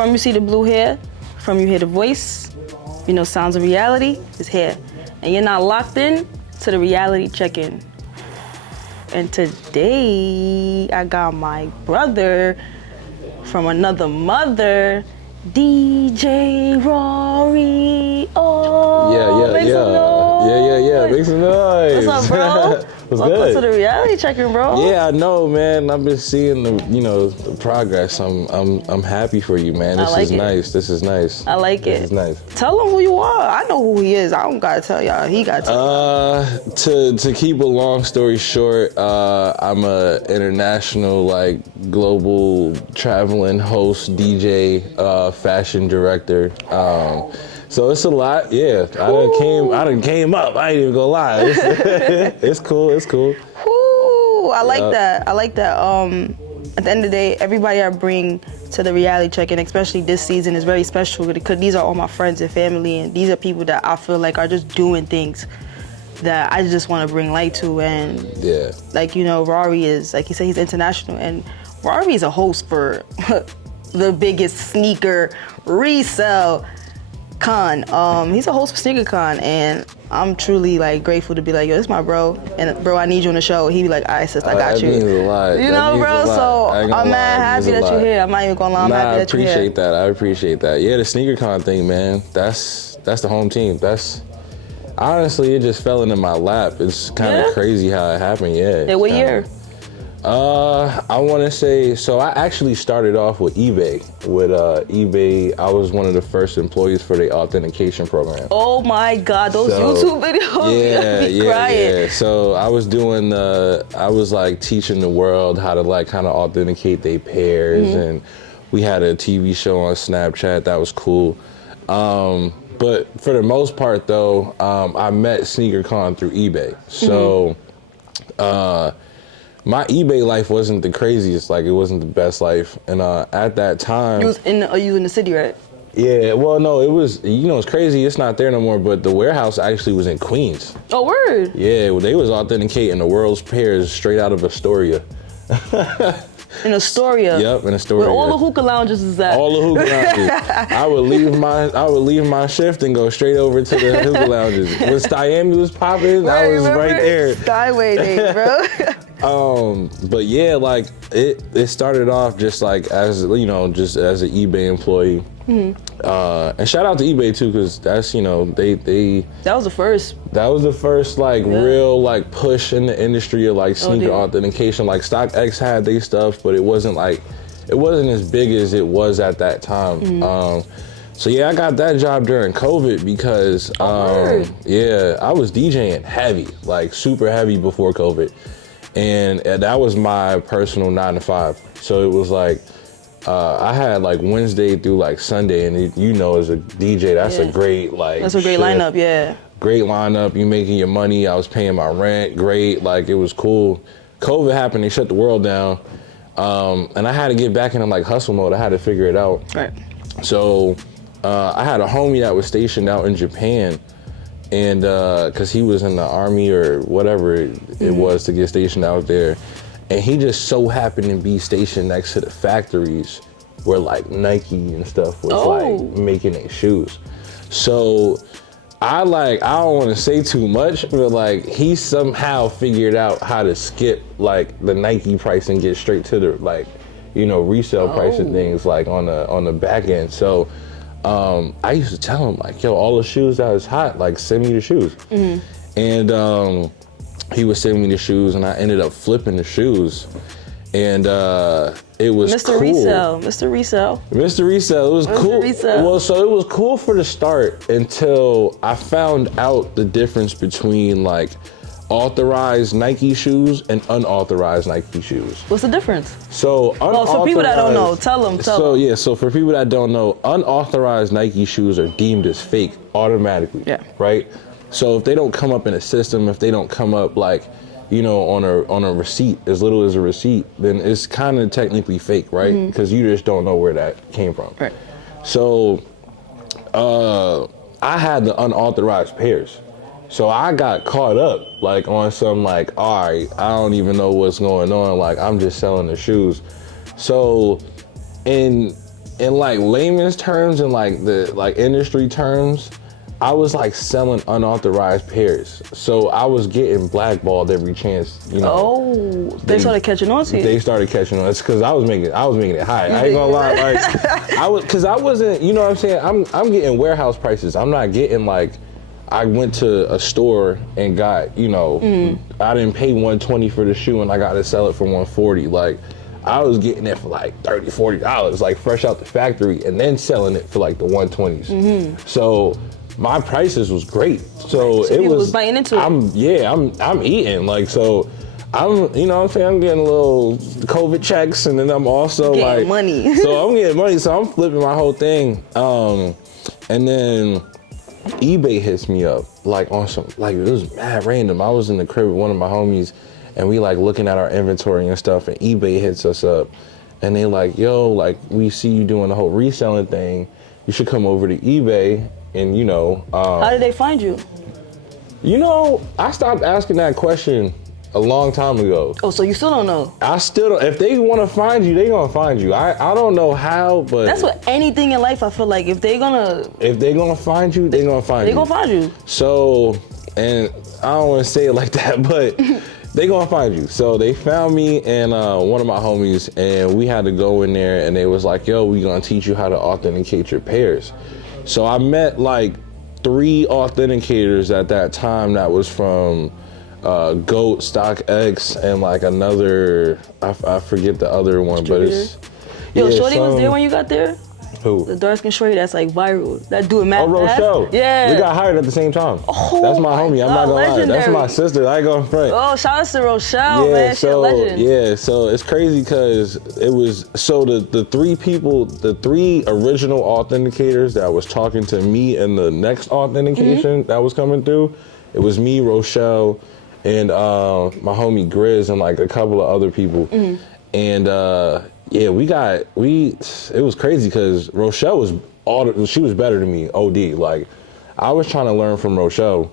From you see the blue hair, from you hear the voice, you know sounds of reality is here. And you're not locked in to the reality check-in. And today, I got my brother from another mother, DJ Rari. Oh, make some noise. Yeah, make some noise. What's up, bro? What's Welcome good? to the reality check-in, bro. Yeah, I know, man. I've been seeing the progress. I'm happy for you, man. This is nice. This is nice. I like it. This is nice. Tell him who you are. I know who he is. I don't gotta tell y'all. He gotta tell. To keep a long story short, I'm a international, global traveling I fashion director. So it's a lot, yeah. I done came up. I ain't even gonna lie. It's cool. Ooh, I like that. At the end of the day, everybody I bring to the reality check-in, especially this season, is very special because these are all my friends and family, and these are people that I feel like are just doing things that I just want to bring light to. And Rari is, like you said, he's international, and Rari is a host for the biggest sneaker resale con. He's a host for Sneaker Con, and I'm truly grateful to be like, yo, this is my bro, and bro, I need you on the show. He be like, all right, sis, I got you. That means a lot. You know, bro. So I'm mad happy that you're here. I'm not even gonna lie. I'm happy that you're here. I appreciate that. Yeah, the Sneaker Con thing, man. That's the home team. That's honestly, it just fell into my lap. It's kind of crazy how it happened. Yeah. What year? I want to say, so I actually started off with eBay. With eBay, I was one of the first employees for the authentication program. Oh my God, those YouTube videos, yeah. So I was doing teaching the world how to kind of authenticate their pairs, and we had a TV show on Snapchat that was cool. But for the most part though, I met SneakerCon through eBay. So, my eBay life wasn't the craziest, it wasn't the best life. And at that time... You in the city, right? Yeah, well, no, it was, it's crazy, it's not there no more, but the warehouse actually was in Queens. Oh, word? Yeah, they was authenticating the world's pairs straight out of Astoria. In Astoria? Yep, in Astoria. Where all the hookah lounges is at. All the hookah lounges. I would leave my shift and go straight over to the hookah lounges. When Miami was popping, I was right there. Skyway days, bro. But yeah, it started off just as just as an eBay employee. And shout out to eBay too, because that's that was the first. That was the first real push in the industry of sneaker authentication. StockX had their stuff, but it wasn't as big as it was at that time. So yeah, I got that job during COVID because I was DJing heavy, super heavy before COVID. And that was my personal 9 to 5. So it was I had Wednesday through Sunday, and as a DJ, that's a great that's a great lineup, yeah. Great lineup. You making your money. I was paying my rent. Great, it was cool. COVID happened. They shut the world down, and I had to get back into hustle mode. I had to figure it out. Right. So I had a homie that was stationed out in Japan. And because he was in the army or whatever it was to get stationed out there. And he just so happened to be stationed next to the factories where Nike and stuff was making their shoes. So I don't want to say too much, but he somehow figured out how to skip the Nike price and get straight to the resale price and things on the back end. So I used to tell him yo, all the shoes that is hot, send me the shoes. And he would send me the shoes, and I ended up flipping the shoes. And it was Mr. cool. Mr. Resale. It was cool. Well, so it was cool for the start until I found out the difference between authorized Nike shoes and unauthorized Nike shoes. What's the difference? So for people that don't know, tell them. So for people that don't know, unauthorized Nike shoes are deemed as fake automatically. Yeah. Right? So if they don't come up in a system, if they don't come up on a receipt, as little as a receipt, then it's kind of technically fake, right? Because you just don't know where that came from. Right. So I had the unauthorized pairs. So I got caught up on some all right, I don't even know what's going on. I'm just selling the shoes. So in in like layman's terms and like the like industry terms, I was like selling unauthorized pairs. So I was getting blackballed every chance, you know. Oh, they started catching on to you. They started catching on. It's because I was making it high. I ain't gonna lie, like I wasn't, you know what I'm saying? I'm getting warehouse prices. I'm not getting like, I went to a store and got, you know, I didn't pay $120 for the shoe and I got to sell it for $140. Like, I was getting it for like $30, $40, like fresh out the factory, and then selling it for like the 120s. So my prices was great. So it was buying into it. I'm eating, like, so I'm, you know what I'm saying, I'm getting a little COVID checks, and then I'm also getting like money. So I'm getting money, so I'm flipping my whole thing. And then eBay hits me up, like on some, like it was mad random. I was in the crib with one of my homies, and we like looking at our inventory and stuff, and eBay hits us up, and they like, yo, like we see you doing the whole reselling thing. You should come over to eBay, and you know. How did they find you? You know, I stopped asking that question a long time ago. Oh, so you still don't know? I still don't. If they want to find you, they gonna find you. I don't know how, but that's what anything in life. I feel like if they gonna find you, they gonna find you. They gonna find you. So, and I don't want to say it like that, but they gonna find you. So they found me and one of my homies, and we had to go in there, and they was like, yo, we gonna teach you how to authenticate your pairs. So I met like 3 authenticators at that time that was from GOAT, StockX, and like another, I forget the other one, but it's... Yo, Shorty was there when you got there? Who? The dark skin Shorty that's like viral. That dude mad Oh, Rochelle. Yeah. We got hired at the same time. Oh, that's my homie. I'm not gonna lie. That's my sister. I ain't gonna front. Oh, shout out to Rochelle, man. She's a legend. Yeah, so it's crazy because it was, so the 3 people, the 3 original authenticators that was talking to me and the next authentication that was coming through, it was me, Rochelle, and my homie Grizz, and like a couple of other people. And yeah, it was crazy because Rochelle she was better than me, OD. Like, I was trying to learn from Rochelle.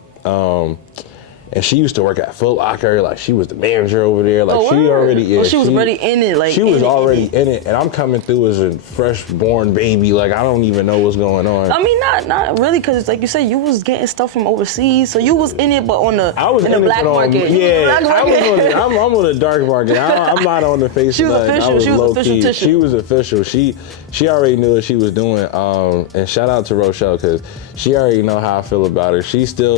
And she used to work at Foot Locker, like she was the manager over there. Like she was already in it, like she was already in it, and I'm coming through as a fresh born baby. Like I don't even know what's going on. I mean, not really, because it's like you said, you was getting stuff from overseas, so you was in it, but on the black market. Yeah, I'm on the dark market. I'm not on the face. She was official. She was official tissue. She was official. She already knew what she was doing. And shout out to Rochelle, because she already know how I feel about her.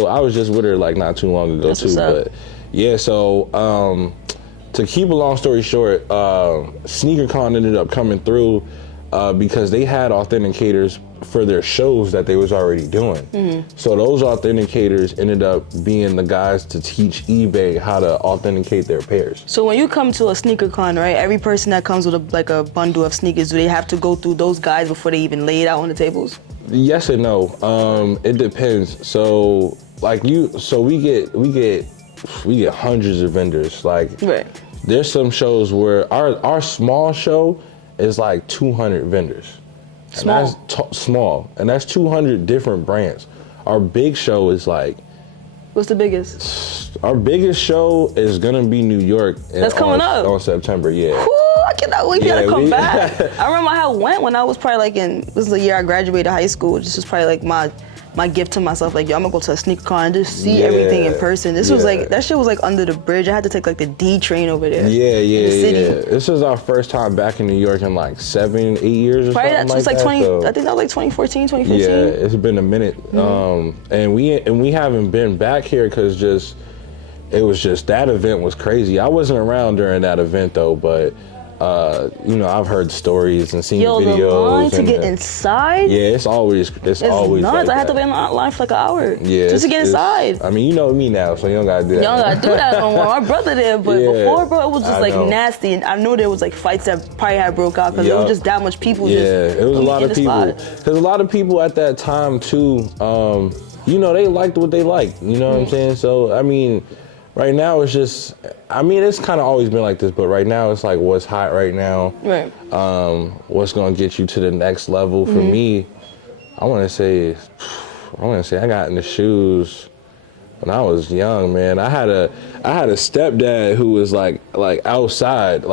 I was just with her like not too long ago. But yeah, so to keep a long story short, SneakerCon ended up coming through because they had authenticators for their shows that they was already doing. So those authenticators ended up being the guys to teach eBay how to authenticate their pairs. So when you come to a SneakerCon, right, every person that comes with a bundle of sneakers, do they have to go through those guys before they even lay it out on the tables? Yes and no. It depends. So like we get hundreds of vendors. Like there's some shows where our small show is like 200 vendors. Small. And that's small, and that's 200 different brands. Our big show is like, what's the biggest? Our biggest show is gonna be New York. That's coming up on September. Yeah. Ooh, I cannot wait to come back. I remember how I went when I was probably like this was the year I graduated high school. This was probably like my gift to myself, like, yo, I'm gonna go to a SneakerCon and just see everything in person. This was like, that shit was like under the bridge. I had to take like the D train over there. Yeah. This was our first time back in New York in like 7-8 years or probably something like like that. 20, I think that was like 2014, 2015. Yeah, it's been a minute. And we haven't been back here because it was just that event was crazy. I wasn't around during that event though, but I've heard stories and seen videos. The line to get inside? Yeah, it's always nuts. like I had to be in line for like an hour just to get inside. I mean, you know me now, so you don't gotta do that. You don't gotta do that no more. My brother did, but before, bro, it was just like nasty, and I knew there was like fights that probably had broke out because there was just that much people. It was a lot of people. Because a lot of people at that time too, they liked what they liked. You know what I'm saying? So I mean, right now it's just, I mean, it's kind of always been like this, but right now it's like what's hot right now. Right. What's gonna get you to the next level? For me, I want to say I got into shoes when I was young, man. I had a stepdad who was like outside.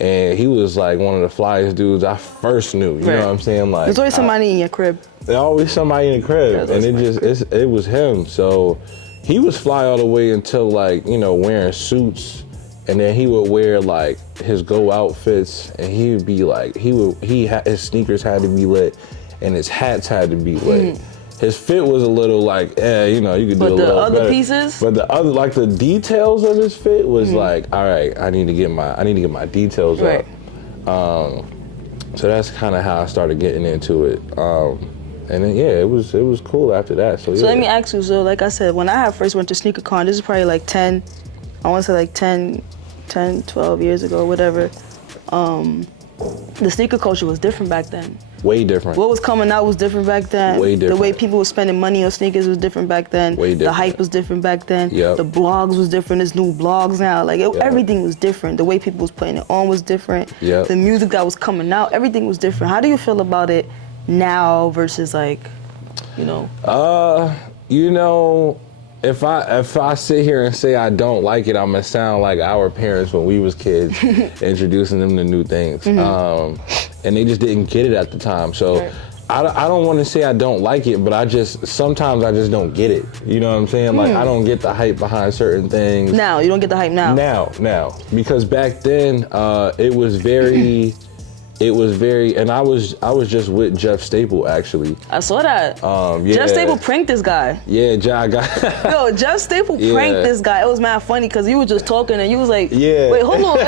And he was like one of the flyest dudes I first knew. You know what I'm saying? Like, there's always somebody in your crib. There's always somebody in the crib, and it was him. So he was fly all the way until like, you know, wearing suits, and then he would wear like his go outfits, and he would be like his sneakers had to be lit, and his hats had to be lit. His fit was a little like, you know, you could do a little better. But the other pieces? But the other, like the details of his fit was like, all right, I need to get my details up. So that's kind of how I started getting into it. And then, yeah, it was cool after that. So let me ask you, so like I said, when I first went to SneakerCon, this is probably like 10, 12 years ago, whatever. The sneaker culture was different back then. Way different. What was coming out was different back then. Way different. The way people were spending money on sneakers was different back then. Way different. The hype was different back then. Yep. The blogs was different. There's new blogs now. Like everything was different. The way people was putting it on was different. Yep. The music that was coming out, everything was different. How do you feel about it now versus like, you know? You know, if I sit here and say I don't like it, I'm gonna sound like our parents when we was kids, introducing them to new things. And they just didn't get it at the time. So I don't want to say I don't like it, but sometimes I just don't get it. You know what I'm saying? Like I don't get the hype behind certain things. Now, you don't get the hype now? Now. Because back then, it was very, and I was just with Jeff Staple actually. I saw that. Yeah. Jeff Staple pranked this guy. Yeah, Yo, Jeff Staple pranked this guy. It was mad funny because you were just talking and you was like, wait, hold on.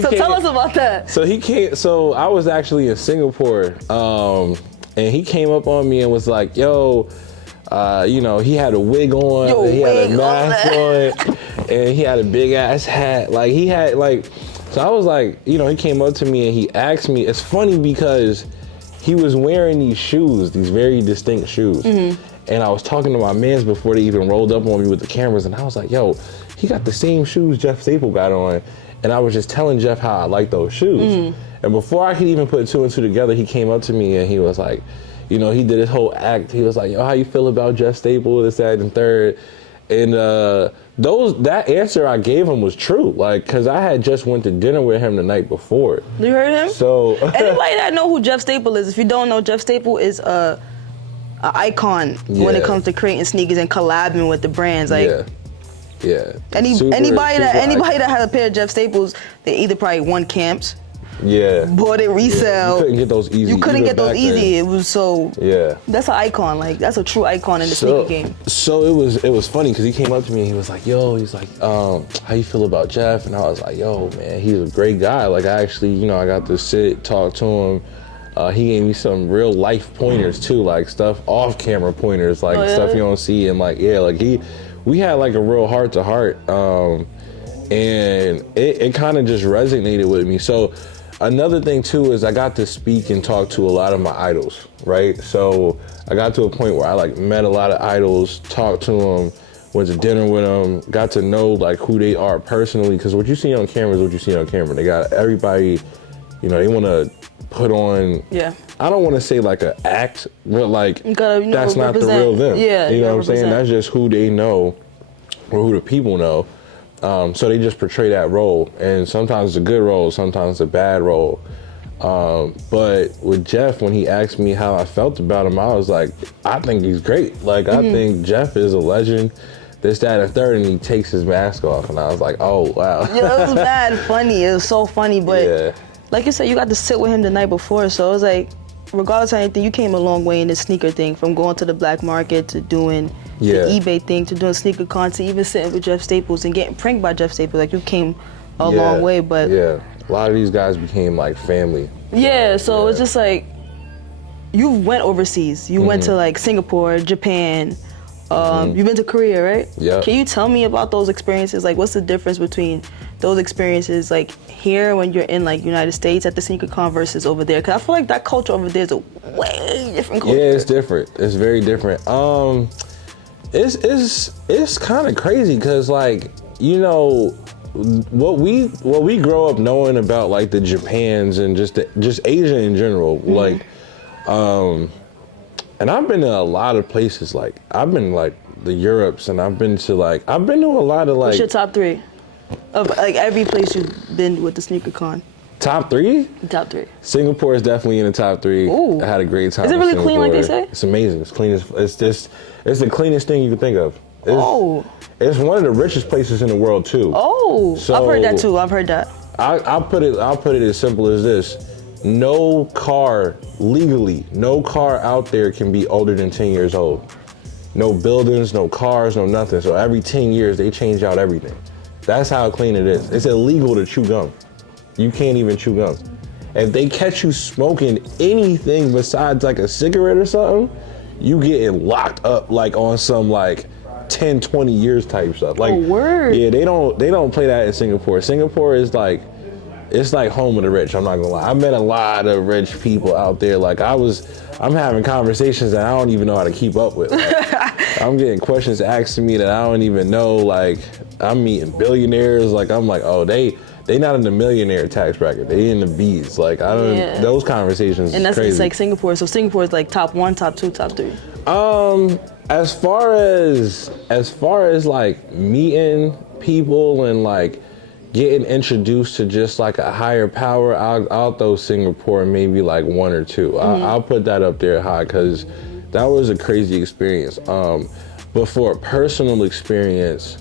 So tell us about that. So I was actually in Singapore, and he came up on me and was like, yo, you know, he had a wig on, he had a mask on, and he had a big ass hat. Like he had like, so I was like, you know, he came up to me and he asked me, it's funny because he was wearing these shoes, these very distinct shoes. And I was talking to my mans before they even rolled up on me with the cameras, and I was like, yo, he got the same shoes Jeff Staple got on. And I was just telling Jeff how I like those shoes. And before I could even put two and two together, he came up to me and he was like, you know, he did his whole act. He was like, yo, how you feel about Jeff Staple, this, that, and third. And that answer I gave him was true, like, cause I had just went to dinner with him the night before. You heard him? So anybody that know who Jeff Staple is, if you don't know, Jeff Staple is a icon when it comes to creating sneakers and collabing with the brands. Like, anybody that had a pair of Jeff Staples, they either probably won camps. Bought it resale. You couldn't get those easy. You couldn't get those easy. Then. It was so. That's an icon. Like that's a true icon in the sneaker game. So it was funny because he came up to me and he was like, "Yo," he's like, "How you feel about Jeff?" And I was like, "Yo, man, he's a great guy. Like I actually, you know, I got to sit, talk to him. He gave me some real life pointers too, like stuff off camera pointers, like stuff you don't see. And like we had like a real heart to heart, and it kind of just resonated with me. So. Another thing too is I got to speak and talk to a lot of my idols, right? So I got to a point where I like met a lot of idols, talked to them, went to dinner with them, got to know like who they are personally. Because what you see on camera is what you see on camera. They got everybody, you know, they want to put on. I don't want to say like an act, but like that's not the real them. You know what I'm saying? That's just who they know, or who the people know. So they just portray that role, and sometimes it's a good role, sometimes it's a bad role. But with Jeff, when he asked me how I felt about him, I was like, I think he's great. Like, I think Jeff is a legend, this, that, and third, and he takes his mask off, and I was like, oh, wow. It was bad funny. It was so funny, but like you said, you got to sit with him the night before, so it was like, regardless of anything, you came a long way in the sneaker thing, from going to the black market to doing the eBay thing to doing SneakerCon to even sitting with Jeff Staples and getting pranked by Jeff Staples. Like, you came a long way, but... a lot of these guys became like family. So it's just like, you went overseas. You went to like Singapore, Japan, you've been to Korea, right? Can you tell me about those experiences? Like, what's the difference between those experiences, like here when you're in like United States at the SneakerCon versus over there? Because I feel like that culture over there is a way different culture. Yeah, it's different. It's very different. It's kind of crazy because, like, you know, what we grow up knowing about like the Japans and just Asia in general, like, and I've been to a lot of places. Like, I've been like the Europes, and I've been to a lot of like. What's your top 3? Of like every place you've been with the sneaker con? Top 3? Top 3. Singapore is definitely in the top 3. Ooh. I had a great time. Is it really clean like they say? It's amazing. It's clean as it's the cleanest thing you can think of. It's one of the richest places in the world too. Oh, so, I've heard that too. I've heard that. I'll put it as simple as this. No car out there can be older than 10 years old. No buildings, no cars, no nothing. So every 10 years they change out everything. That's how clean it is. It's illegal to chew gum. You can't even chew gum. If they catch you smoking anything besides like a cigarette or something, you getting locked up like on some like 10, 20 years type stuff. Like, word. Yeah, they don't play that in Singapore. Singapore is like, it's like home of the rich, I'm not gonna lie. I met a lot of rich people out there. Like I'm having conversations that I don't even know how to keep up with. Like, I'm getting questions asked to me that I don't even know. Like I'm meeting billionaires. Like I'm like, oh, they not in the millionaire tax bracket. They in the B's. Like I don't. Those conversations. And that's crazy. It's like Singapore. So Singapore is like top 1, top 2, top 3. As far as like meeting people and like getting introduced to just like a higher power, I'll throw Singapore maybe like 1 or 2. I'll put that up there high because that was a crazy experience. But for a personal experience,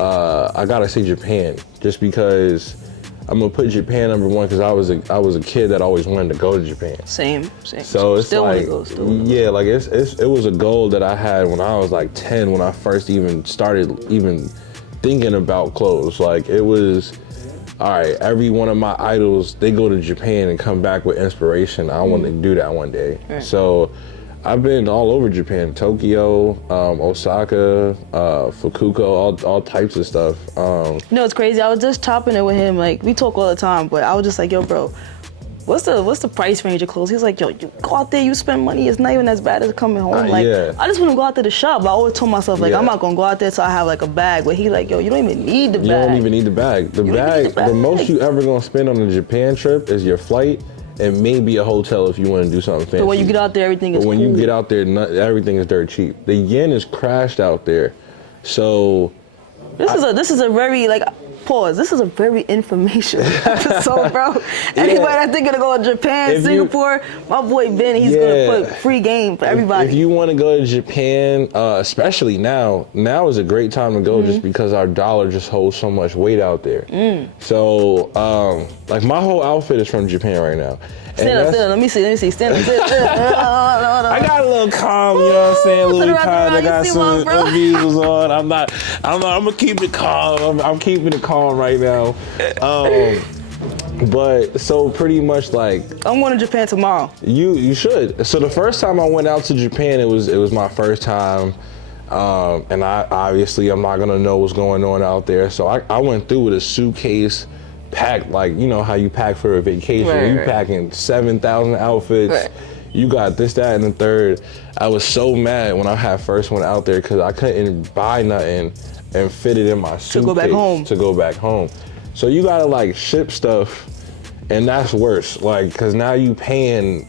I gotta say Japan, just because I'm gonna put Japan number 1 because I was a kid that always wanted to go to Japan. Same. So it's still like, wanna go. Like it was a goal that I had when I was like 10, when I first even started thinking about clothes. Like it was, all right, every one of my idols, they go to Japan and come back with inspiration. I want to do that one day. Right. So I've been all over Japan, Tokyo, Osaka, Fukuoka, all types of stuff. It's crazy. I was just chopping it with him. Like we talk all the time, but I was just like, yo, bro, what's the price range of clothes? He's like, yo, you go out there, you spend money. It's not even as bad as coming home. I just want to go out there to shop. But I always told myself, like, I'm not going to go out there till I have, like, a bag. But he like, yo, you don't even need the bag. You don't even need the bag. The most you ever going to spend on a Japan trip is your flight and maybe a hotel if you want to do something fancy. But when you get out there, everything is cool. When you get out there, everything is dirt cheap. The yen is crashed out there. So... This is a very, like... Pause. This is a very informational episode, bro. Anybody that's thinking to go to Japan, Singapore, my boy Ben, he's gonna put free game for everybody. If you want to go to Japan, especially now is a great time to go just because our dollar just holds so much weight out there. So, like my whole outfit is from Japan right now. Stand up. Let me see. Stand up. I got a little calm, you know what I'm saying? Louis Vuitton. I got some visuals on. I'm gonna keep it calm. I'm keeping it calm right now. But so pretty much like I'm going to Japan tomorrow. You should. So the first time I went out to Japan, it was my first time. And I'm not gonna know what's going on out there. So I went through with a suitcase packed, like, you know how you pack for a vacation. Packing 7,000 outfits. Right. You got this, that, and the third. I was so mad when I first went out there because I couldn't buy nothing and fit it in my suitcase to go back home. So you gotta like ship stuff, and that's worse. Like, cause now you paying.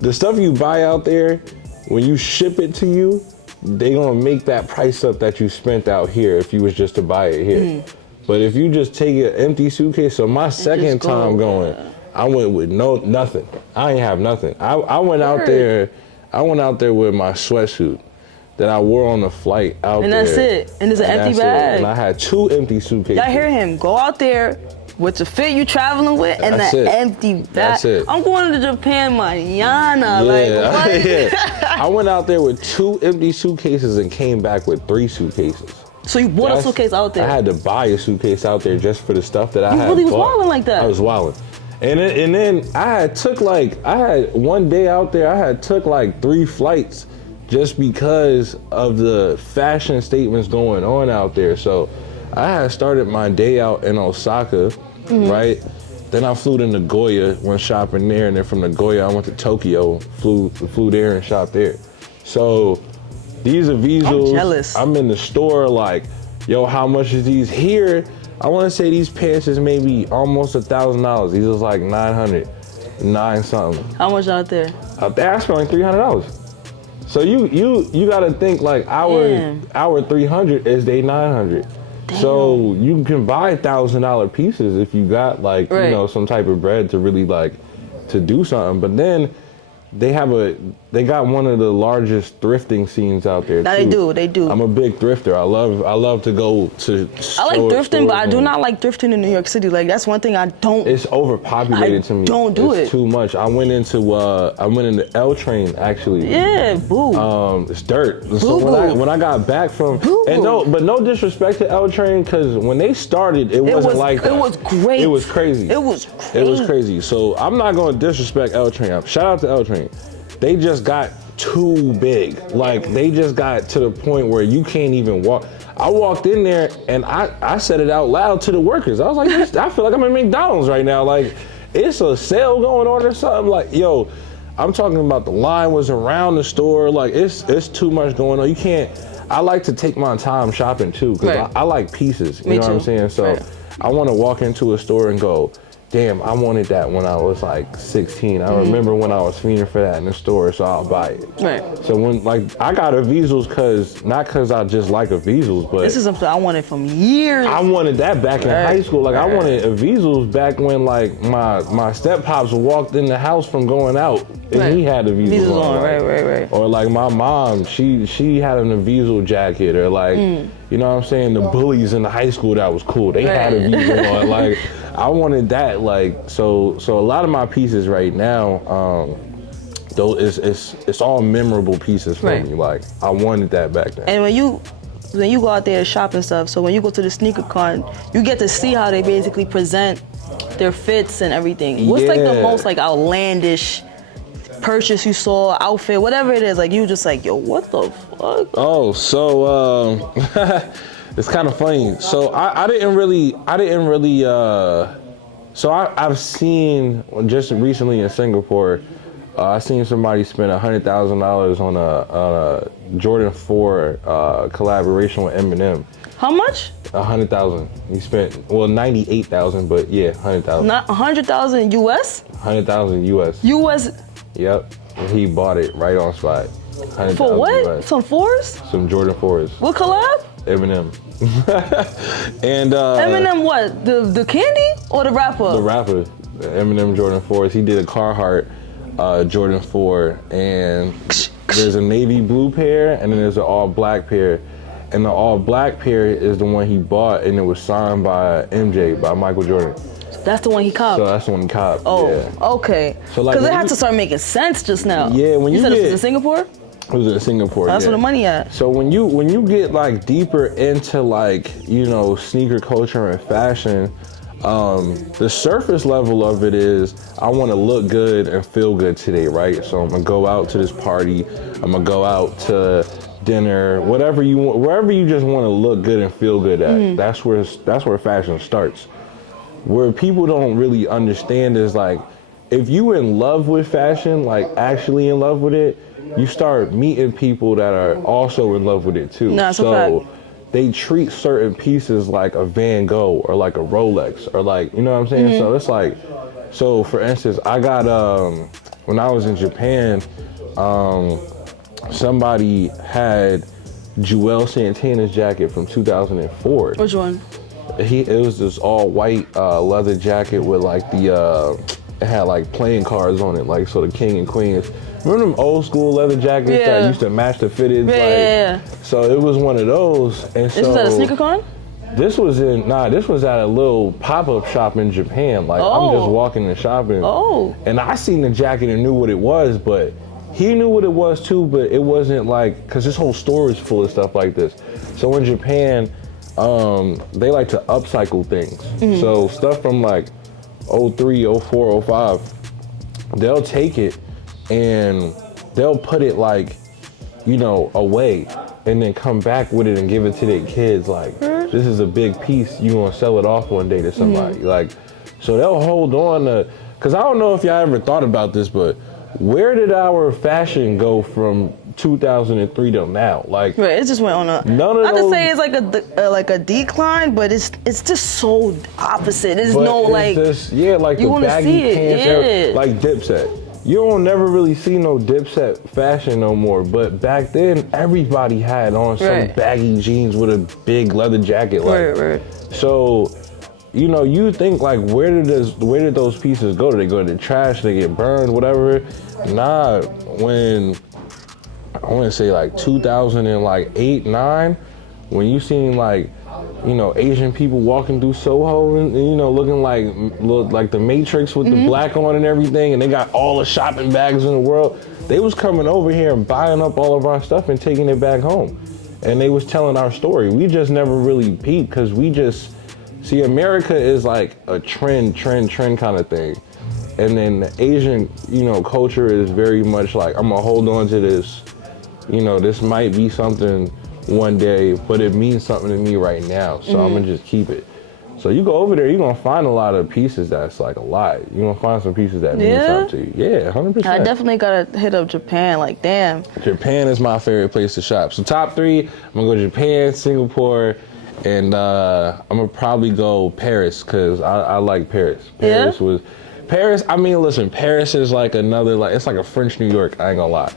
The stuff you buy out there, when you ship it to you, they gonna make that price up that you spent out here if you was just to buy it here. But if you just take an empty suitcase, so my second time going, I went with nothing. I ain't have nothing. I went out there with my sweatsuit that I wore on the flight out there. And that's it. And it's an empty bag. And I had 2 empty suitcases. Y'all hear him? Go out there with the fit you traveling with and the empty bag. That's it. I'm going to Japan mañana. I went out there with 2 empty suitcases and came back with 3 suitcases. So you bought a suitcase out there? I had to buy a suitcase out there just for the stuff that I had. You really was wilding like that? I was wilding. And then I had one day out there, I had took like 3 flights just because of the fashion statements going on out there. So I had started my day out in Osaka, right? Then I flew to Nagoya, went shopping there, and then from Nagoya I went to Tokyo, flew there and shopped there. So these are visuals. I'm jealous. I'm in the store like, yo, how much is these here? I want to say these pants is maybe almost $1,000. These was like 900, 9 something. How much out there? Out there I spent like $300. So you got to think like our 300 is they 900. Damn. So you can buy $1,000 pieces if you got like, you know, some type of bread to really like, to do something. But then they got one of the largest thrifting scenes out there. Now too. they do. I'm a big thrifter. I love to go to. I like thrifting, but I do not like thrifting in New York City. Like that's one thing I don't. It's overpopulated to me. Don't do it's too much. I went into L Train actually. Yeah, boo. It's dirt. Boo, So when I got back from no disrespect to L Train, because when they started, it wasn't like that. It was great. It was crazy. It was crazy. It was crazy. So I'm not going to disrespect L Train. Shout out to L Train. They just got too big. Like they just got to the point where you can't even walk. I walked in there and I said it out loud to the workers. I was like, I feel like I'm at McDonald's right now. Like it's a sale going on or something. Like, yo, I'm talking about the line was around the store. Like it's too much going on. You can't. I like to take my time shopping too, because I like pieces. You know what I'm saying? So I want to walk into a store and go, damn, I wanted that when I was like 16. I remember when I was fiending for that in the store, so I'll buy it. Right. So when I got a Visuals not cause I just like a Visuals, but this is something I wanted from years. I wanted that back in high school. Like I wanted a Visuals back when like my step pops walked in the house from going out and he had a Visuals on. Right. Or like my mom, she had an Visual jacket, or like you know what I'm saying, the bullies in the high school that was cool. They had a Visual on. Like I wanted that, like so a lot of my pieces right now, though it's all memorable pieces for me. Like I wanted that back then. And when you go out there to shop and stuff, so when you go to the sneaker con, you get to see how they basically present their fits and everything. What's like the most like outlandish purchase you saw, outfit, whatever it is, like you just like, yo, what the fuck? Oh, so it's kind of funny. So I didn't really. So I've seen just recently in Singapore. I seen somebody spend $100,000 on a Jordan 4 collaboration with Eminem. How much? 100,000. He spent 98,000, but yeah, 100,000. Not 100,000 US? 100,000 US. US. Yep. And he bought it right on spot. For what? US. Some 4s? Some Jordan 4s. What collab? Eminem. And Eminem what? The candy or the rapper? The rapper. The Eminem Jordan 4s. He did a Carhartt Jordan 4, and there's a navy blue pair and then there's an all black pair. And the all black pair is the one he bought, and it was signed by MJ, by Michael Jordan. That's the one he copped. So that's the one he copped. Oh, yeah. Okay. So like, because it had to start making sense just now. Yeah, when you said get, it was in Singapore. It was in Singapore. That's where the money at. So when you get like deeper into like, you know, sneaker culture and fashion, the surface level of it is I want to look good and feel good today, right? So I'm gonna go out to this party. I'm gonna go out to dinner, whatever you want, wherever you just want to look good and feel good at. That's where fashion starts. Where people don't really understand is like, if you in love with fashion, like actually in love with it, you start meeting people that are also in love with it too. No, that's a fact. They treat certain pieces like a Van Gogh or like a Rolex or like, you know what I'm saying? So it's like, so for instance, I got, when I was in Japan, somebody had Joel Santana's jacket from 2004. Which one? It was this all white leather jacket with like it had like playing cards on it, like so the king and queens. Remember them old school leather jackets that used to match the fitteds? Yeah. So it was one of those. And so this was at a sneaker con? This was at a little pop-up shop in Japan. Like I'm just walking and shopping. And I seen the jacket and knew what it was, but he knew what it was too, but it wasn't like, cause this whole store is full of stuff like this. So in Japan, they like to upcycle things. So stuff from like 03, 04, 05, they'll take it and they'll put it like, you know, away and then come back with it and give it to their kids. Like, this is a big piece, you gonna sell it off one day to somebody. Like, so they'll hold on to, cause I don't know if y'all ever thought about this, but where did our fashion go from 2003 till now? Like, right, it just went on a. None of not those, to say it's like a decline, but it's just so opposite. There's no like. Just, yeah, like you the baggy see it, pants, like Dipset. you don't never really see no Dipset fashion no more. But back then, everybody had on some baggy jeans with a big leather jacket. Like, so, you know, you think like, where did those pieces go? Do they go to the trash? Do they get burned? Whatever. Nah, when I want to say like 2008, 9, when you seen like, you know, Asian people walking through Soho and you know, looking like the Matrix with the black on and everything, and they got all the shopping bags in the world. They was coming over here and buying up all of our stuff and taking it back home. And they was telling our story. We just never really peeped because we just, see, America is like a trend kind of thing. And then the Asian, you know, culture is very much like, I'm gonna hold on to this. You know, this might be something one day, but it means something to me right now, so I'm gonna just keep it. So you go over there, you're gonna find a lot of pieces that's like a lot. You're gonna find some pieces that mean something to you. Yeah, 100%. I definitely gotta hit up Japan, like damn. Japan is my favorite place to shop. So top 3, I'm gonna go Japan, Singapore, and I'm gonna probably go Paris, cause I like Paris. Paris, I mean, listen, Paris is like another, like, it's like a French New York, I ain't gonna lie.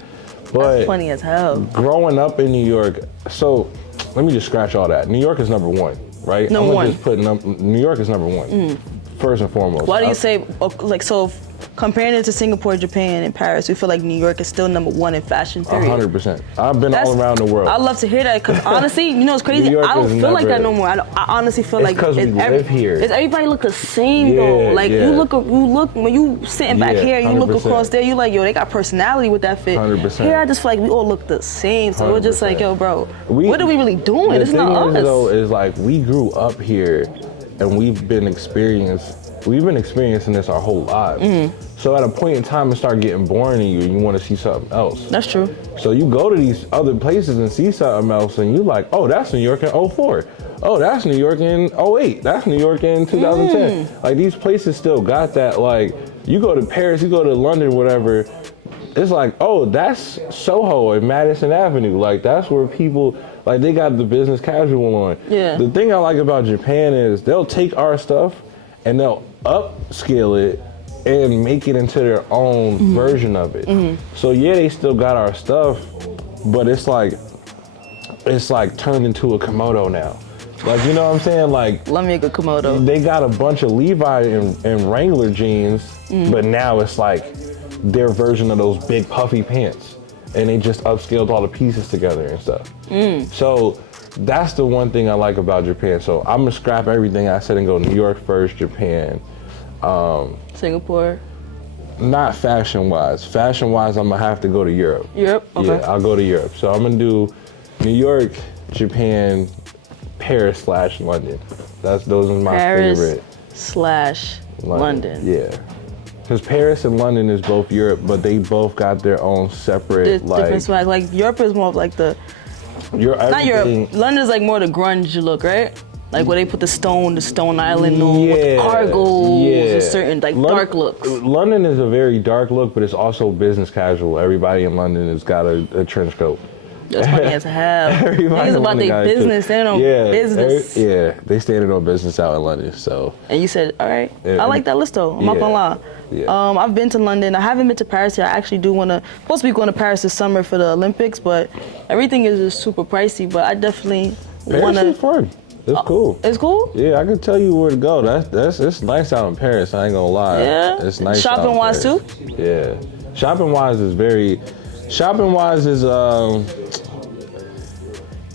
But that's funny as hell. Growing up in New York, so let me just scratch all that. New York is number 1, right? Number 1. Just put New York is number 1, first and foremost. Why do you say, like, so comparing it to Singapore, Japan, and Paris, we feel like New York is still number 1 in fashion, period. 100%. I've been all around the world. I love to hear that, because honestly, you know, it's crazy. I don't feel like that no more. I honestly feel like because we live here. Everybody look the same though. Like you look when you sitting back here, you look across there, you like, yo, they got personality with that fit. 100%. Here, I just feel like we all look the same. So we're just like, yo, bro, what are we really doing? It's not us. The thing is like, we grew up here, and we've been experiencing this our whole lives. So at a point in time, it started getting boring to you, and you want to see something else. That's true. So you go to these other places and see something else, and you like, oh, that's New York in 04. Oh, that's New York in 08. That's New York in 2010. Like, these places still got that. Like, you go to Paris, you go to London, whatever, it's like, oh, that's Soho and Madison Avenue. Like, that's where people, like, they got the business casual on. Yeah. The thing I like about Japan is they'll take our stuff and they'll upscale it and make it into their own version of it. So yeah, they still got our stuff, but it's like turned into a Komodo now. Like, you know what I'm saying? Like, love me a good Komodo. They got a bunch of Levi and Wrangler jeans, but now it's like their version of those big puffy pants, and they just upscaled all the pieces together and stuff. So that's the one thing I like about Japan. So I'm gonna scrap everything I said and go New York first, Japan. Singapore. Not fashion-wise. Fashion-wise, I'm gonna have to go to Europe. Europe? Okay. Yeah, I'll go to Europe. So I'm gonna do New York, Japan, Paris/London. Those are my favorite. Paris/London. Yeah. Because Paris and London is both Europe, but they both got their own separate, different swag. Like, Europe is more of like the, not Europe, London's like more the grunge look, right? Like where they put the Stone Island on with the cargos and certain like dark looks. London is a very dark look, but it's also business casual. Everybody in London has got a trench coat. That's funny as hell. It's about their business. They don't business. They standing on business out in London. So. And you said, all right. I like that list though. I'm not gonna lie. Yeah. I've been to London. I haven't been to Paris yet. I actually do supposed to be going to Paris this summer for the Olympics, but everything is just super pricey. But I definitely want to. Paris is fun. It's cool. It's cool? Yeah, I can tell you where to go. It's nice out in Paris, I ain't gonna lie. Yeah? It's nice. Shopping wise too? Yeah. Shopping wise is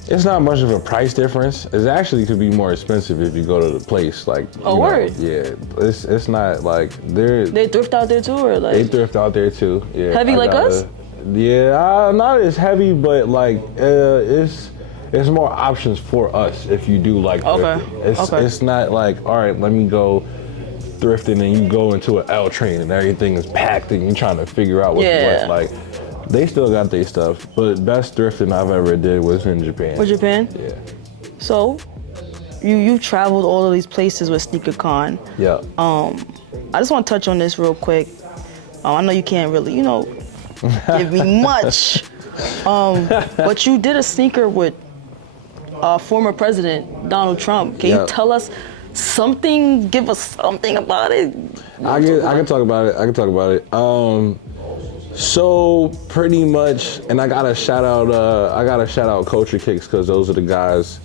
it's not much of a price difference. It actually could be more expensive if you go to the place. Like, word? Yeah. It's not like they thrift out there too, or like? They thrift out there too. Yeah. Heavy like us? Yeah, not as heavy, but like it's more options for us if you do like thrifting. It's not like, all right, let me go thrifting and you go into an L train and everything is packed and you're trying to figure out what's what. Like, they still got their stuff, but best thrifting I've ever did was in Japan. Was Japan? Yeah. So, you've traveled all of these places with SneakerCon. Yeah. I just want to touch on this real quick. I know you can't really, give me much. But you did a sneaker with former President Donald Trump. Can you tell us something? Give us something about it. I can talk about it. So pretty much, and I gotta shout out Culture Kicks, because those are the guys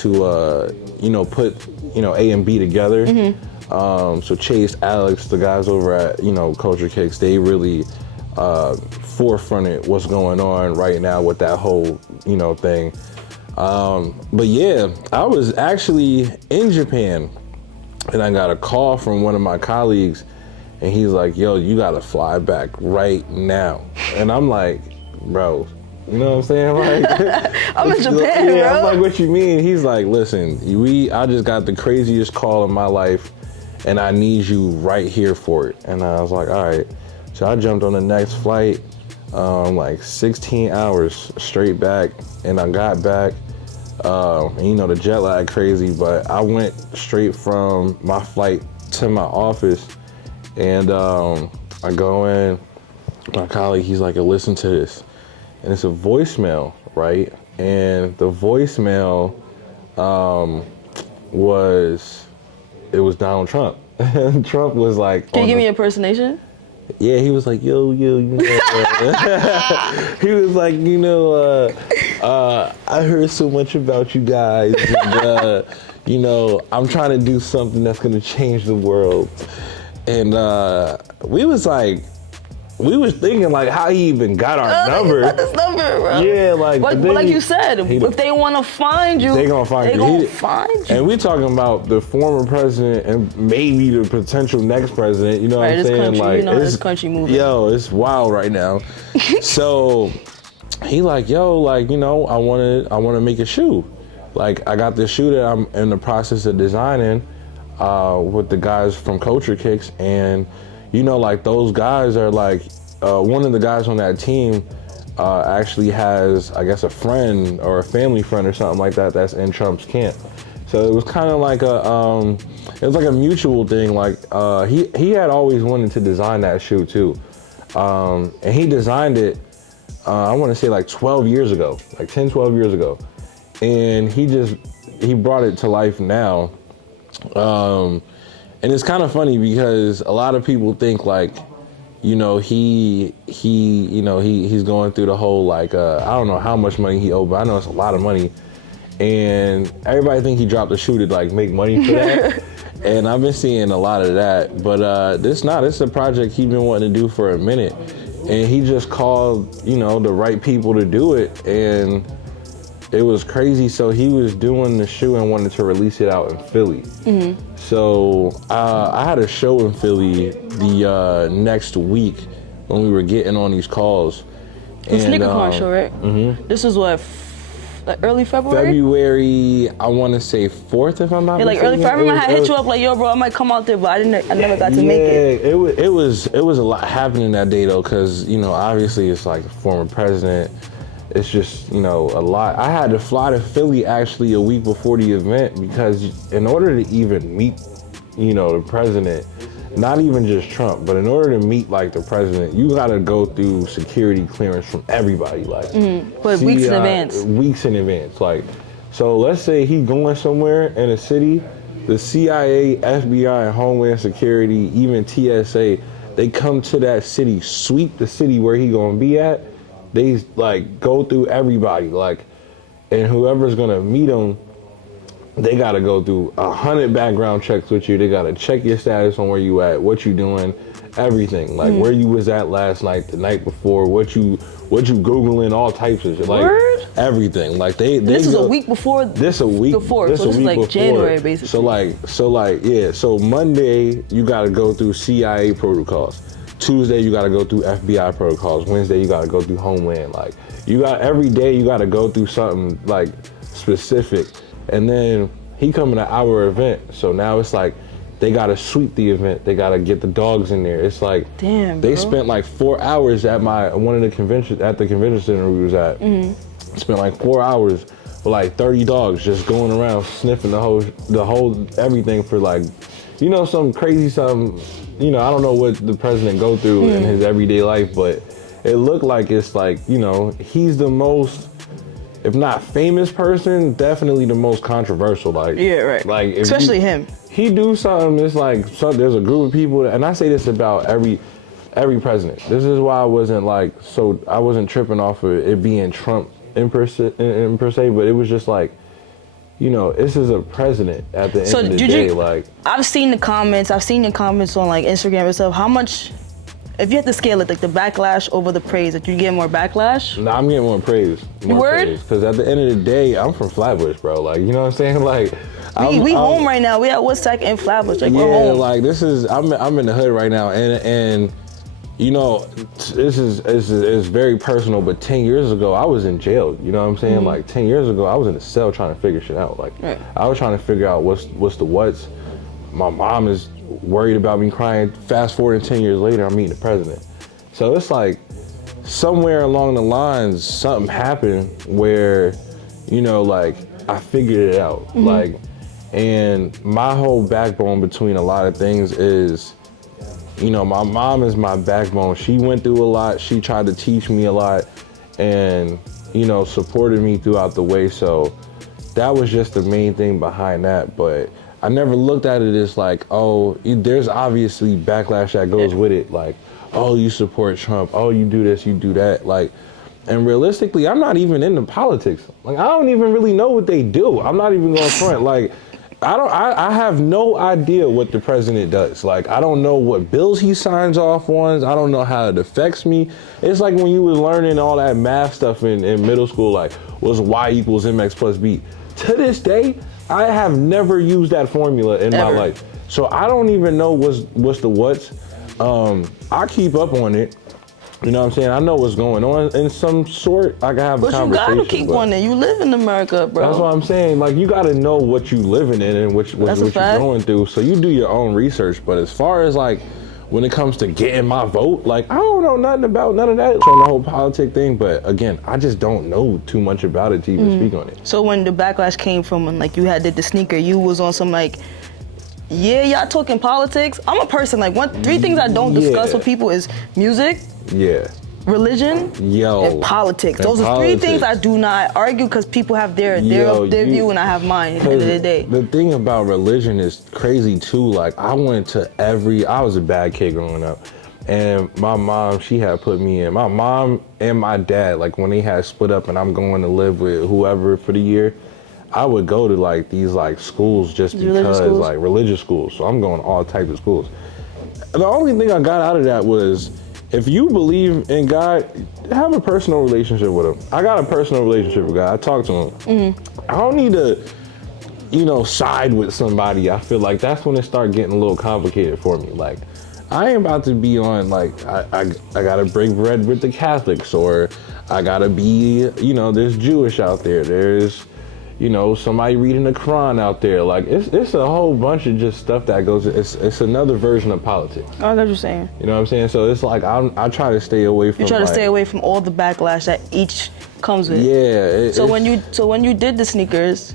who put A and B together. So Chase, Alex, the guys over at Culture Kicks, they really forefronted what's going on right now with that whole thing. But yeah, I was actually in Japan, and I got a call from one of my colleagues, and he's like, yo, you gotta fly back right now. And I'm like, bro, you know what I'm saying? Like, I'm in Japan, bro. I'm like, what you mean? He's like, listen, I just got the craziest call of my life, and I need you right here for it. And I was like, all right. So I jumped on the next flight, like 16 hours straight back, and I got back. And, the jet lag crazy, but I went straight from my flight to my office, and I go in. My colleague, he's like, listen to this, and it's a voicemail, right? And the voicemail was Donald Trump. Trump was like, can you give me an impersonation? Yeah, he was like, yo, he was like, I heard so much about you guys, and, I'm trying to do something that's gonna change the world. And we was thinking like how he even got our number. Got this number, bro. Yeah, like. But like you said, if they want to find you, they gonna find you. And we talking about the former president and maybe the potential next president. You know what I'm saying? Country, like, this country moving. Yo, it's wild right now. So he like, yo, like, I wanna make a shoe. Like, I got this shoe that I'm in the process of designing with the guys from Culture Kicks, and like those guys are like, one of the guys on that team actually has, I guess, a friend or a family friend or something like that that's in Trump's camp. So it was kind of like it was like a mutual thing. Like he had always wanted to design that shoe too, and he designed it. I want to say like 12 years ago, like 10, 12 years ago, and he brought it to life now. And it's kind of funny because a lot of people think like, he's going through the whole like, I don't know how much money he owed, but I know it's a lot of money. And everybody think he dropped a shoe to like make money for that. And I've been seeing a lot of that, but this is a project he's been wanting to do for a minute. And he just called, the right people to do it. And it was crazy. So he was doing the shoe and wanted to release it out in Philly. Mm-hmm. So I had a show in Philly the next week when we were getting on these calls. The SneakerCon show, right? Mm-hmm. This was what, like early February? February, I want to say 4th, if I'm not mistaken. Like early February. I hit you up like, yo, bro, I might come out there, but I never got to make it. Yeah, it was a lot happening that day though, because obviously it's like a former president. It's just, a lot. I had to fly to Philly actually a week before the event, because in order to even meet, the president, not even just Trump, but in order to meet like the president, you gotta go through security clearance from everybody, like but weeks in advance. Weeks in advance. Like, so let's say he's going somewhere in a city, the CIA, FBI, and Homeland Security, even TSA, they come to that city, sweep the city where he gonna be at. They like go through everybody, like, and whoever's gonna meet him, they gotta go through 100 background checks with you. They gotta check your status on where you at, what you doing, everything. Like where you was at last night, the night before, what you Googling, all types of shit. Like everything. Like this is a week before. This a week before. So this is like before. January basically. So Monday you gotta go through CIA protocols. Tuesday you gotta go through FBI protocols. Wednesday you gotta go through Homeland. Like every day you gotta go through something like specific. And then he come in an hour event, so now it's like they gotta sweep the event. They gotta get the dogs in there. It's like, damn, they spent like 4 hours at one of the convention center we was at. Mm-hmm. Spent like 4 hours with like 30 dogs just going around sniffing the whole everything for like, some crazy something. I don't know what the president go through in his everyday life, but it looked like it's like, he's the most, if not famous person, definitely the most controversial. Like, yeah, right. Like, especially him. He do something. It's like there's a group of people, and I say this about every every president. This is why I wasn't like, so I wasn't tripping off of it being Trump in per se, but it was just like, you know, this is a president at the end of the day. Like, I've seen the comments. I've seen your comments on like Instagram and stuff. How much, if you had to scale it, like the backlash over the praise, that you get more backlash? Nah, I'm getting more praise. Word? Because at the end of the day, I'm from Flatbush, bro. Like, you know what I'm saying? Like, we home right now. We at Woodstock and Flatbush. Like, we're home. Like this is, I'm in the hood right now, and you know, this is very personal, but 10 years ago, I was in jail. You know what I'm saying? Like 10 years ago, I was in a cell trying to figure shit out. Like, I was trying to figure out what's the what's. My mom is worried about me crying. Fast forward 10 years later, I'm meeting the president. So it's like, somewhere along the lines, something happened where, you know, like, I figured it out. Like, and my whole backbone between a lot of things is, you know, my mom is my backbone. She went through a lot. She tried to teach me a lot and, you know, supported me throughout the way. So that was just the main thing behind that. But I never looked at it as like, oh, there's obviously backlash that goes with it. Like, oh, you support Trump. Oh, you do this, you do that. Like, and realistically, I'm not even into politics. Like, I don't even really know what they do. I'm not even going front. Like, I have no idea what the president does. Like, I don't know what bills he signs off on. I don't know how it affects me. It's like when you were learning all that math stuff in middle school, like, was Y equals MX plus B. To this day, I have never used that formula in my life. So I don't even know what's the what's. I keep up on it. You know what I'm saying? I know what's going on in some sort. I can have a conversation. But you gotta keep on it. You live in America, bro. That's what I'm saying. Like, you gotta know what you living in and what you're going through. So you do your own research. But as far as like, when it comes to getting my vote, like, I don't know nothing about none of that on the whole politic thing. But again, I just don't know too much about it to even speak on it. So when the backlash came from when like you did the sneaker, you was on some like, yeah, y'all talking politics. I'm a person like three things I don't discuss with people is music, religion, and politics. Those are three things I do not argue because people have their view and I have mine at the end of the day. The thing about religion is crazy too. Like, I went to I was a bad kid growing up. And my mom, she had put me in. My mom and my dad, like when they had split up and I'm going to live with whoever for the year, I would go to like these like schools just because, like religious schools. So I'm going to all types of schools. The only thing I got out of that was, if you believe in God, have a personal relationship with him. I got a personal relationship with God. I talk to him. I don't need to, you know, side with somebody. I feel like that's when it started getting a little complicated for me. Like, I ain't about to be on like, I gotta break bread with the Catholics, or I gotta be, you know, there's Jewish out there. There's, you know, somebody reading the Quran out there. Like, it's a whole bunch of just stuff that goes, it's another version of politics. I know what you're saying. You know what I'm saying? So it's like, I try to stay away from. You try to stay away from all the backlash that each comes with. Yeah. So when you did the sneakers,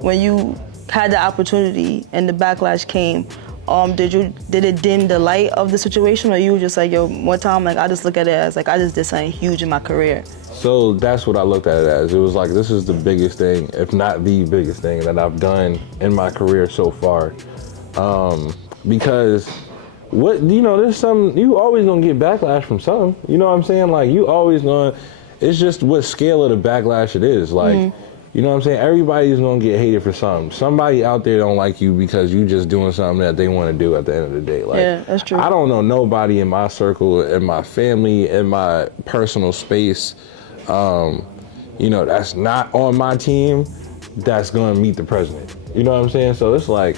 when you had the opportunity and the backlash came, did it dim the light of the situation, or you were just like, yo, one time, like, I just look at it as like, I just did something huge in my career? So that's what I looked at it as. It was like, this is the biggest thing, if not the biggest thing that I've done in my career so far. Because what, you know, there's some, you always gonna get backlash from some, you know what I'm saying? Like, you always gonna, it's just what scale of the backlash it is. Like, you know what I'm saying? Everybody's gonna get hated for something. Somebody out there don't like you because you just doing something that they want to do at the end of the day. Like, yeah, that's true. I don't know nobody in my circle, in my family, in my personal space, you know, that's not on my team, that's gonna meet the president. You know what I'm saying? So it's like,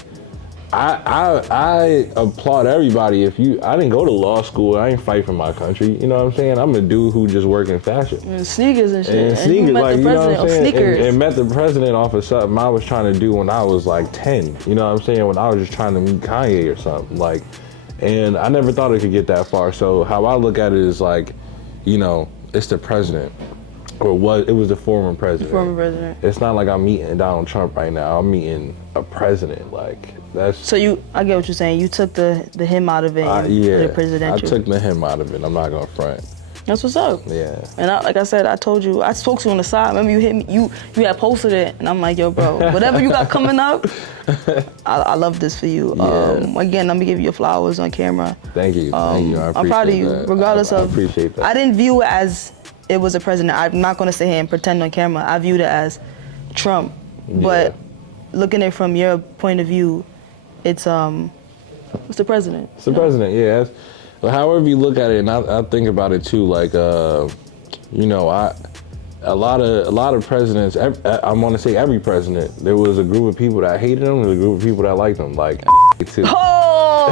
I applaud everybody. I didn't go to law school, I ain't fight for my country. You know what I'm saying? I'm a dude who just work in fashion. And sneakers and shit. And sneakers, like, you know what I'm saying? And met the president off of something I was trying to do when I was like 10. You know what I'm saying? When I was just trying to meet Kanye or something. Like, and I never thought it could get that far. So how I look at it is like, you know, it's the president. Or it was the former president. The former president. It's not like I'm meeting Donald Trump right now. I'm meeting a president. Like, that's. So I get what you're saying. You took the him out of it. Yeah. The presidential. I took the him out of it. I'm not gonna front. That's what's up. Yeah. And like I said, I told you, I spoke to you on the side. Remember you hit me, you had posted it, and I'm like, yo, bro, whatever you got coming up, I love this for you. Yeah. Again, let me give you your flowers on camera. Thank you. Thank you. I appreciate I'm proud of you, that. regardless I of. appreciate that. I didn't view it as it was a president. I'm not gonna sit here and pretend on camera. I viewed it as Trump, but looking at it from your point of view, it's the president. It's the president. Yeah. But however you look at it, and I think about it too. Like, you know, a lot of presidents. I want to say every president. There was a group of people that hated him. There was a group of people that liked him. Like, too. Oh!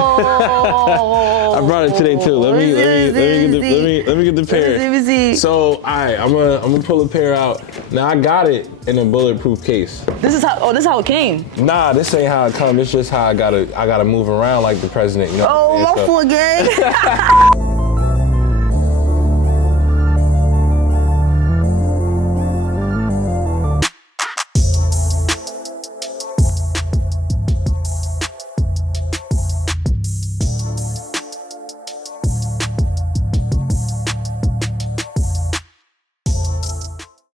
I brought it today too. Let me get the pair. Let me see. So, all right, I'm gonna pull a pair out. Now I got it in a bulletproof case. This is how it came. Nah, this ain't how it come. It's just how I gotta move around like the president. You know. Oh, my poor gang.